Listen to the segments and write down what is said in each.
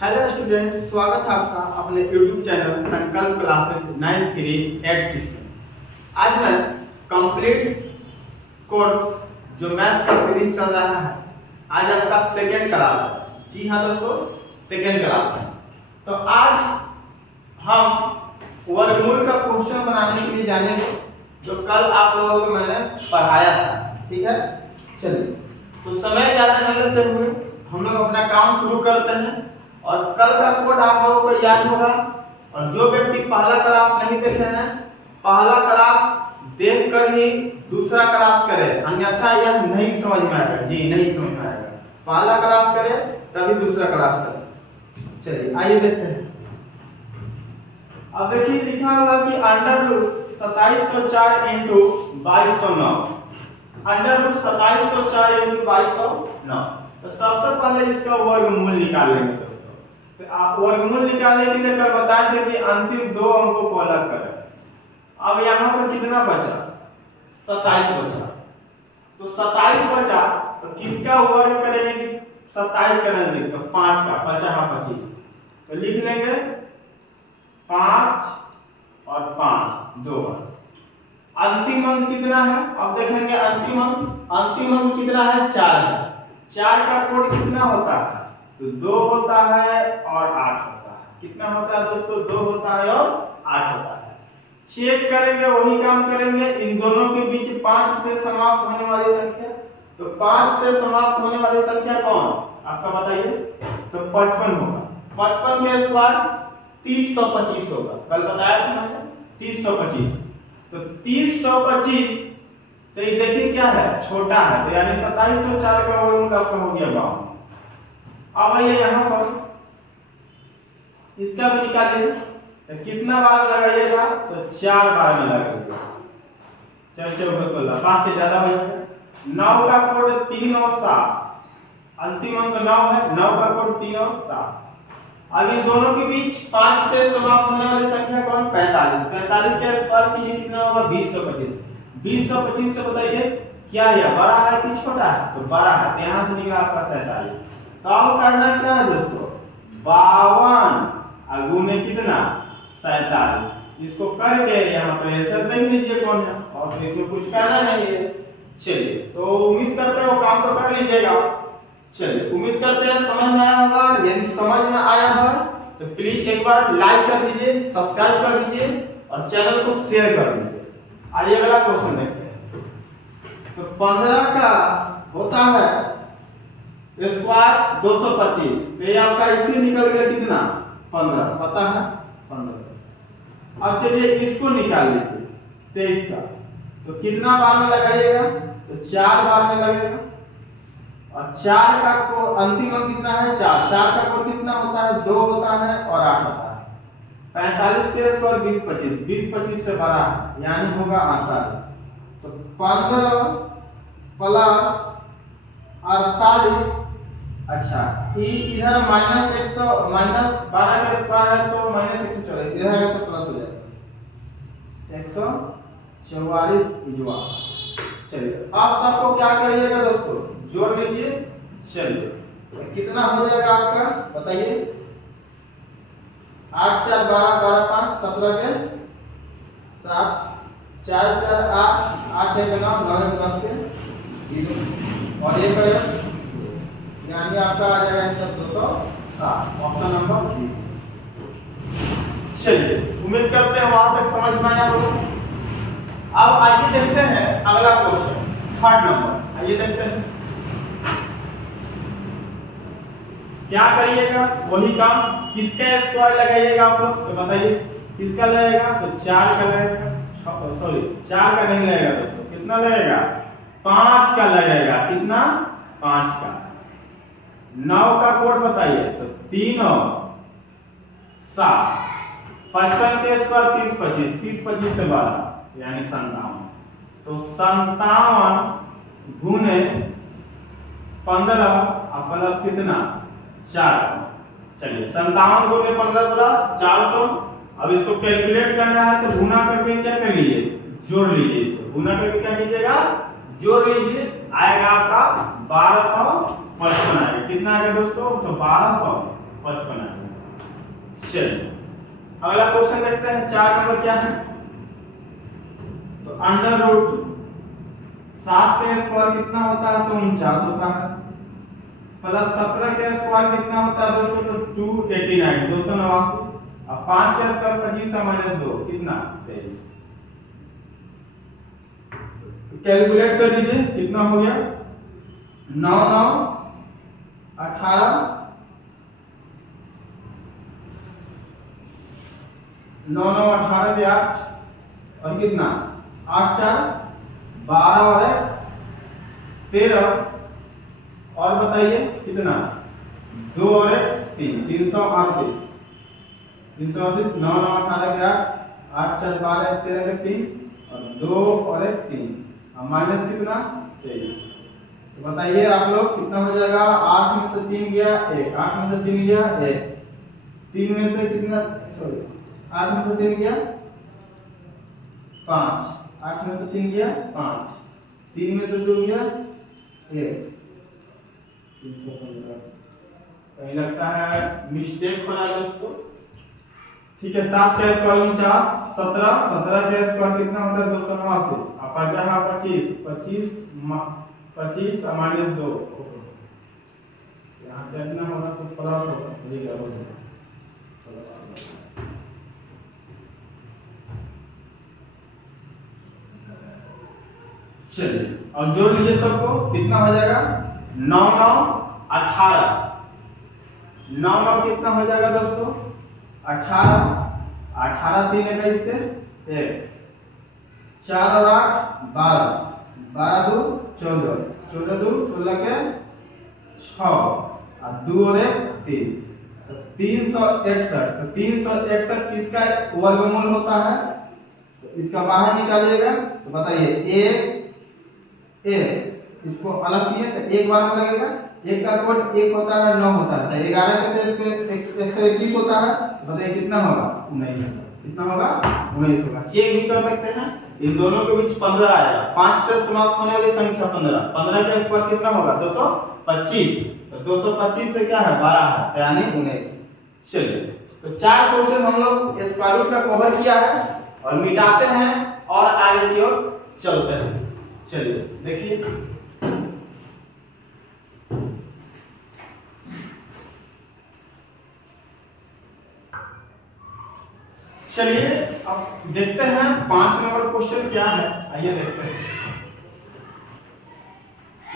Hello students, स्वागत है आपका अपने YouTube चैनल संकल्प क्लासेस 9386 में। आज मैं कंप्लीट कोर्स जो मैथ्स का सीरीज चल रहा है, आज आपका सेकेंड क्लास है। जी हाँ दोस्तों, सेकेंड क्लास है। तो आज हम वर्गमूल का क्वेश्चन बनाने के लिए जानेंगे, जो कल आप लोगों को मैंने पढ़ाया था। ठीक है, चलिए तो समय ज़्यादा न लेते हुए हम लोग अपना काम शुरू करते हैं। और कल का कोड आप लोगों को याद होगा, और जो व्यक्ति पहला क्लास नहीं देखे हैं, पहला क्लास देखकर ही दूसरा क्लास करे, अन्यथा यह नहीं समझ में आएगा। जी नहीं समझ में आएगा, पहला क्लास करे तभी दूसरा क्लास करे। चलिए आइए देखते हैं। अब देखिए लिखा होगा कि under root 2704 into 2209, under root 2704 into 2209। तो सबसे पहले इसका वर्गमूल निकालेंगे। तो आप वर्गमूल निकालने के लिए कल बताए थे कि अंतिम दो अंकों को अलग करें। अब यहाँ पर कितना बचा? 27 बचा। तो 27 बचा तो किसका वर्ग करेंगे कि 27 करेंगे? तो 5 का, 25। तो लिख लेंगे 5 और 5 2 अंतिम अंक कितना है? अब देखेंगे अंतिम अंक कितना है? 4 है। 4 का कोड कितना होता है? तो 2 होता है और 8 होता है। कितना होता है दोस्तों? 2 होता है और 8 होता है। चेक करेंगे, वही काम करेंगे। इन दोनों के बीच 5 से समाप्त होने वाली संख्या, तो 5 से समाप्त होने वाली संख्या कौन आपका बताइए? तो 55 होगा। 55 के स्क्वायर 3025 होगा। कल बताया था मैंने 3025। तो 3025 से देखिए क्या है? छोटा है, तो यानी 2704 का वर्गमूल आपका हो गया 52। अब आइए यहाँ पर इसका भी निकालिए। तो कितना बार लगाइएगा? तो 4 बार में लगाइएगा। 4 4 16, 5 के ज्यादा हो जाएगा। 9 का कोड 3 और 7, अंतिम अंक 9 है। 9 का कोड 3 और 7। अब इन दोनों के बीच 5 से समाप्त होने वाली संख्या कौन? 45। 45 के स्क्वायर कीजिए, कितना होगा? 2025। 2025 से बताइए क्या है, बड़ा है कि छोटा है? तो बड़ा है, तो यहाँ से निकला आपका 47। तो अब करना क्या है दोस्तों? 52 गुने कितना? 47। इसको करके यहाँ पे आंसर देख लीजिए कौन है, और तो इसमें कुछ करना नहीं है। चलिए, तो उम्मीद करते हैं वो काम तो कर लीजिएगा। चलिए, उम्मीद करते हैं समझ में आया होगा। यदि समझ में आया है तो प्लीज एक बार लाइक कर दीजिए, सब्सक्राइब कर दीजिए और चैनल को शेयर कर दीजिए। आइए अगला क्वेश्चन देखते हैं। तो 15 का होता है स्क्वायर 225। तो ये आपका इसी निकल गया कितना? 15। पता है 15। अब चलिए इसको निकाल लेते हैं 23 का। तो कितना बार में लगाइएगा? तो 4 बार में लगेगा। और 4 का को अंतिम अंक कितना है? 4। 4 का कोड कितना होता है? 2 होता है और 8 होता है। 45 के स्क्वायर 2025, 2025 से बड़ा है, यानी होगा 48। तो 15 प्लस 48, अच्छा इधर -12 के स्क्वायर है तो -144, इधर आएगा तो प्लस हो जाएगा 144 इजवा। चलिए आप सबको क्या करिएगा दोस्तों? जोड़ लीजिए। चलिए तो कितना हो जाएगा आपका बताइए? 8 4 12 12 5 17 के 7 4 4 8 8 1 9 9 1 10 के 0 और 1 यानी आपका आ जाएगा आंसर 207, ऑप्शन नंबर बी। चलिए उम्मीद करते हैं वहां तक समझ में आया होगा। अब आइए देखते हैं अगला क्वेश्चन, थर्ड नंबर। आइए देखते हैं क्या करिएगा, वही काम। किसका स्क्वायर लगाइएगा आप लोग? तो बताइए किसका लगेगा? तो 4 का लगेगा। सॉरी 4 का नहीं लगेगा दोस्तों, कितना लगेगा? 5 का लगेगा। कितना? 5 का। 9 का कोड बताइए। तो 3 और 7। 55 के स्क्वायर 30 25, 30 25 से 12 यानी 57। तो 57 गुने 15 और प्लस कितना? 400। चलिए 57 गुने 15 प्लस 400। अब इसको कैलकुलेट करना है तो गुना करके क्या कर लीजिए? जोड़ लीजिए। इसको गुना करके क्या कीजिएगा? जोड़ लीजिए। आएगा आपका 1255 आएगा। कितना आएगा दोस्तों? तो 1255 55 आएगा। चलिए अगला क्वेश्चन देखते हैं। 4 नंबर क्या है, तो अंडर रूट 7 का स्क्वायर कितना होता है, तो 49 होता है, प्लस 17 का स्क्वायर कितना होता है दोस्तों, तो 289 289, अब 5 का स्क्वायर 25 माइनस 2 कितना 23। कैलकुलेट कर लीजिए कितना हो गया, 9 9 18 9 9 18 के 8 और कितना 8 4 12 और 13 और बताइए कितना 2 और 3 338 338 9 9 18 के 8 8 4 12 13 के 3 और 2 और 3 और माइनस कितना 23। तो बताइए आप लोग कितना हो जाएगा, 8 में से 3 गया 1, 8 में से 3 गया 1, 3 में से कितना, सॉरी 8 में से 3 गया 5, 8 में से 3 गया 5, 3 में से 2 गया 1, 315। कहीं लगता है मिस्टेक हो रहा है दोस्तों। ठीक है, 7 का स्क्वायर 49, 17 17 का स्क्वायर कितना होता है 289, अब 50 25 25 माइनस 2, यहाँ कितना होगा तो प्लस होगा, ठीक है प्लस। चलिए और जोड़ लीजिए सबको, कितना हो जाएगा 9 9 18, 9 9 कितना हो जाएगा दोस्तों 18, 18 3 है इसके 1, 4 और 8 12, 12 2 14, 14 2 16 के 6 और 2 और 1 3, तो 361। तो 361 किसका वर्गमूल होता है, तो इसका बाहर निकालिएगा, तो बताइए 1 इसको अलग किए तो एक बार में लगेगा, एक का कोड 1 होता है 9 होता है, तो 11 के तो इसके 121 होता है, तो बताइए कितना होगा 19 होगा, कितना होगा 19 होगा। चेक भी कर सकते हैं, इन दोनों के बीच 15 आएगा, 5 से समाप्त होने वाली संख्या 15, 15 का स्क्वायर कितना होगा 225, तो 225 से क्या है 12 है, तो यानी 19। चलिए तो 4 क्वेश्चन हम लोग स्क्वायर रूट का कवर किया है और मिटाते हैं और आगे की ओर चलते हैं। चलिए देखिए, चलिए अब देखते हैं 5 नंबर क्वेश्चन क्या है, आइए देखते हैं।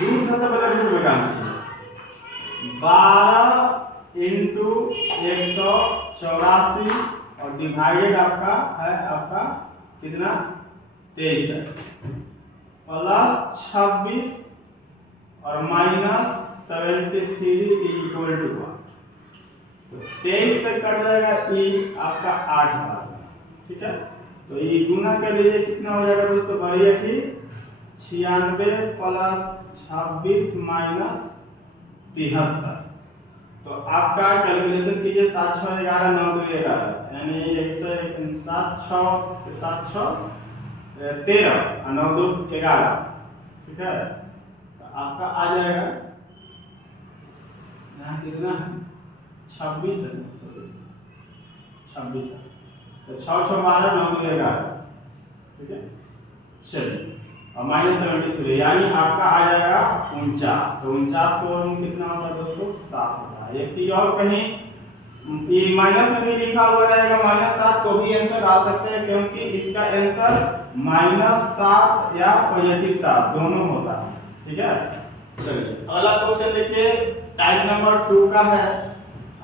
रूट है तो बता रूट निकालना है, 12 इंटू 184 और डिवाइडेड आपका कितना 23 है, प्लस 26 और माइनस 73 इक्वल टू 1, तो 23 से कट जाएगा ई आपका 8 बार, ठीक है, तो ये गुना कर लीजिए कितना हो जाएगा दोस्तों, बढ़िया ठीक 96 प्लस 26 माइनस 73, तो आपका कैलकुलेशन कीजिए 7 6 11 9 2 11, यानी 7 6 7 6 13 और 9 2 11, ठीक है, तो आपका आ जाएगा यहाँ कितना है 26 है, 26 है, तो 6 6 12 9 2 11, ठीक है। चलिए और माइनस 73 यानी आपका आ जाएगा 49, तो 49 को कितना होता है दोस्तों 7 होता है। एक चीज और कहीं ये माइनस में भी लिखा हुआ रहेगा -7 तो भी आंसर आ सकते हैं, क्योंकि इसका आंसर -7 या +7 दोनों होता है, ठीक है। चलिए अगला क्वेश्चन देखिए, टाइप नंबर 2 का है।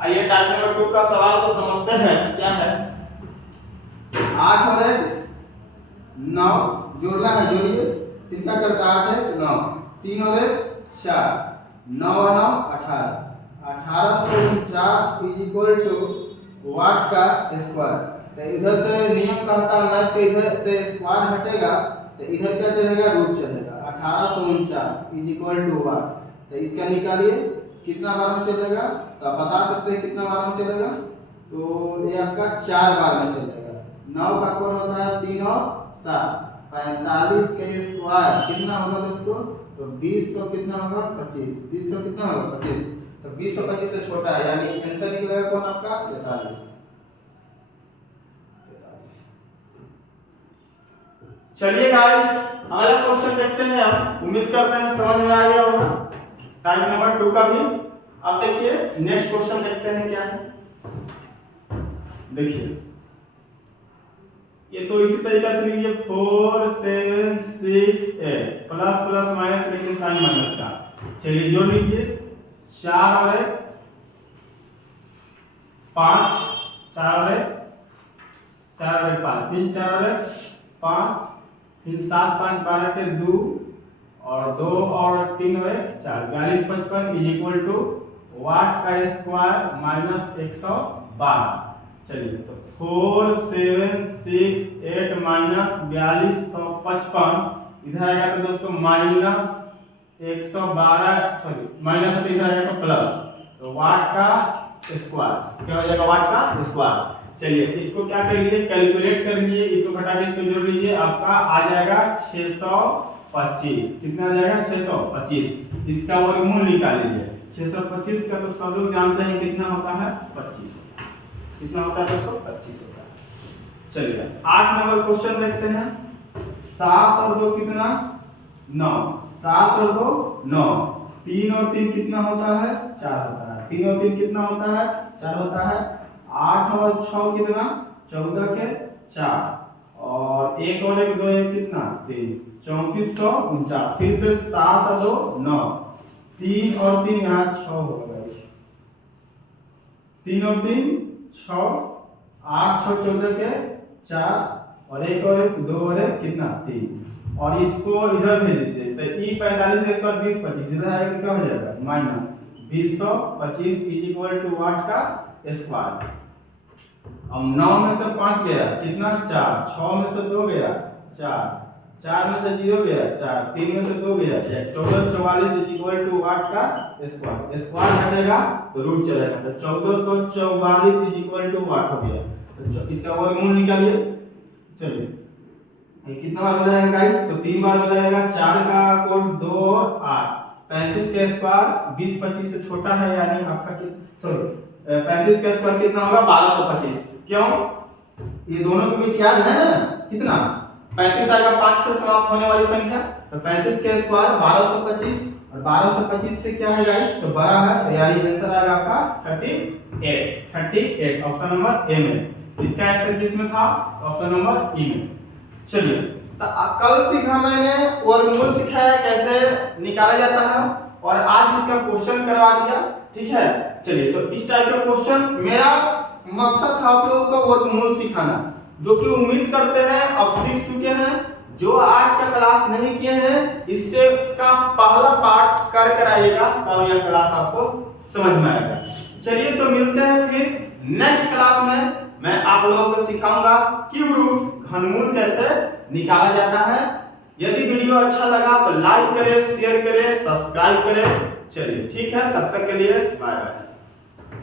आइए टाइप नंबर 2 का सवाल को समझते हैं क्या है। 8 और 1 9 जोड़ना है, जोड़िए, कितना करता 8 है 9, 3 और 1 4, 9 और 9 18, 1849 इज इक्वल टू वाट का स्क्वायर। तो इधर से नियम कहता है मैथ के, इधर से स्क्वायर हटेगा तो इधर क्या चलेगा रूट चलेगा, 1849 इज इक्वल टू वाट। तो इसका निकालिए कितना बार में चलेगा, तो आप बता सकते हैं कितना बार में चलेगा, तो ये आपका 4 बार में चलेगा। 9 का कोड होता है 3 और 7, 45 के स्क्वायर कितना होगा दोस्तों, तो 20 कितना होगा 25, 20 कितना होगा 25, तो 20 और 25 से छोटा है, यानी आंसर निकलेगा कौन आपका 43। चलिए गाइस अगला क्वेश्चन देखते हैं हम। उम्मीद करते हैं समझ में आ गया होगा टाइप नंबर 2 का भी। अब देखिए नेक्स्ट क्वेश्चन देखते हैं क्या है। देखिए ये तो इसी तरीके से लीजिए 4 7 6 8 प्लस प्लस माइनस, लेकिन साइन माइनस का। चलिए जोड़ लीजिए 4 और 1 5, 4 और 1 4 और 1 5, फिर 4 और 1 5, फिर 7 5 12 के 2 और 2 और 3 और 1 4, 42 55 इज इक्वल टू वाट का स्क्वायर माइनस 112। चलिए तो 4 7 6 8 माइनस 4255 इधर आएगा तो दोस्तों माइनस 112, सॉरी माइनस है तो इधर आएगा तो प्लस, तो वाट का स्क्वायर क्या हो जाएगा वाट का स्क्वायर। चलिए इसको क्या कर लीजिए कैलकुलेट कर लीजिए, इसको घटा के इसको जोड़ लीजिए, आपका आ जाएगा 625। कितना आ जाएगा 625। इसका वर्गमूल निकाल लीजिए 625 का, तो सब लोग जानते हैं कितना होता है 25। कितना होता है दोस्तों 25 होता है। चलिए 8 नंबर क्वेश्चन देखते हैं। 7 और 2 कितना 9, 7 और 2 9, 3 और 3 कितना होता है 4 होता है, 3 और 3 कितना होता है 4 होता है। 8 और 6 कितना 14 के 4 और 1 और 1 2 1 कितना 3, 3449। फिर से 7 और 2 9, 3 और 3 यहाँ 6 होगा, 3 और 3 6, 8 6 14 के 4 और 1 और 1 2 और 1 कितना 3, और इसको इधर भेज दीजिए तो ई 45 के स्क्वायर 20 25 इधर आएगा तो क्या हो जाएगा माइनस 2025 इज इक्वल टू वाट का स्क्वायर। अब 9 में से 5 गया कितना 4, 6 में से 2 गया 4, 4 में से 0 गया 4, 3 में से 2 गया 1444 इज इक्वल टू वाट का स्क्वायर। स्क्वायर हटेगा तो रूट चलेगा, तो 1444 इज इक्वल टू वाट हो गया। तो इसका वर्गमूल निकालिए। चलिए ये कितना बार हो जाएगा गाइस, तो 3 बार हो जाएगा। 4 का कोड 2 और 8, 35 का स्क्वायर 20 25 से छोटा है, यानी आपका सॉरी 35 का स्क्वायर कितना होगा 1225। क्यों ये दोनों के बीच याद है ना कितना 35 आएगा 5 से समाप्त होने वाली संख्या, तो 35 का स्क्वायर 1225 और 1225 से क्या है गाइस तो बड़ा है, यानी आंसर आएगा आपका 38 ऑप्शन नंबर ए में। इसका आंसर किसमें था ऑप्शन नंबर ई में। चलिए तो कल सीखा मैंने वर्गमूल सिखाया कैसे निकाला जाता है, और आज इसका क्वेश्चन करवा दिया, ठीक है। चलिए तो इस टाइप का क्वेश्चन मेरा मकसद था आप लोगों को वर्गमूल सिखाना, जो कि उम्मीद करते हैं अब सीख चुके हैं। जो आज का क्लास नहीं किए हैं इससे का पहला पार्ट कर आइएगा, तब यह क्लास आपको समझ में आएगा। चलिए तो मिलते हैं फिर नेक्स्ट क्लास में। मैं आप लोगों को सिखाऊंगा क्यूब रूट घनमूल कैसे निकाला जाता है। यदि वीडियो अच्छा लगा तो लाइक करें, शेयर करें, सब्सक्राइब करें। चलिए ठीक है, तब तक के लिए बाय बाय।